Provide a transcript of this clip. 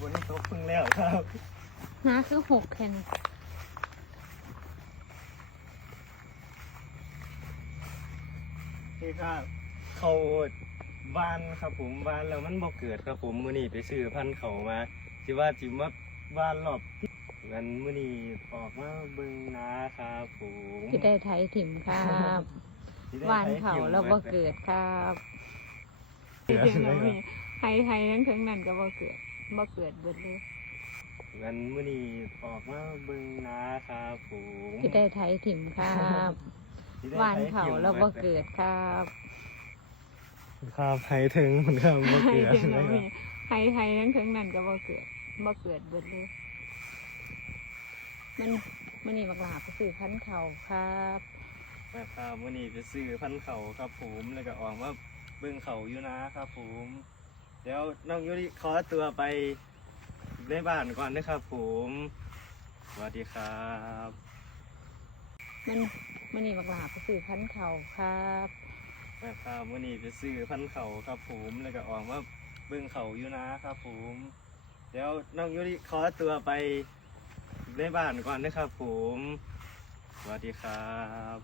ฝนตกเพิ่งแล้วครับหาคือหกแค่นี้นี่ครับเขาบ้านครับผมบ้านแล้วมันบ่เกิดครับผมมื้อนี้ไปซื้อพันธุ์เขามาสิว่าสิมาบ้านรอบงั้นมื้อนี้ออกมาเบิ่งนะครับผมที่ได้ไทยถิ่มครับสิได้หวานเขาแล้วบ่เกิดครับเกิดเลยครับไทยไทยทั้งทั้งนั้นก็บ่เกิด บ่เกิดเบิดเลยงั้นมื้อนี้ออกมาเบิ่งนะครับผมที่ได้ไทยถิ่มครับสิได้หวานเขาแล้วบ่เกิดครับครับไผถึงเหมือนกันบ่ไทยเกิดทั้งเลยครับไทยไทยทั้งทั้งนั้นก็บ่เกิดบ่เกิดเบิดเลย มันมันนี่บักหลาไปซื้อพันธุ์เขาครับนะครับวันนี้ไปซื้อพันธุ์เขาครับผมแล้วก็ออกมาเบิ่งเขาอยู่นะครับผม เดี๋ยวน้องยุริขอตัวไปในบ้านก่อนนะครับผมสวัสดีครับมันมันนี่บักหลาไปซื้อพันธุ์เขาครับนะครับวันนี้ไปซื้อพันธุ์เขาครับผมแล้วก็ออกมาเบิ่งเขาอยู่นะครับผมเดี๋ยวน้องยุริขอตัวไปในบ้านก่อนนะครับผมสวัสดีครับ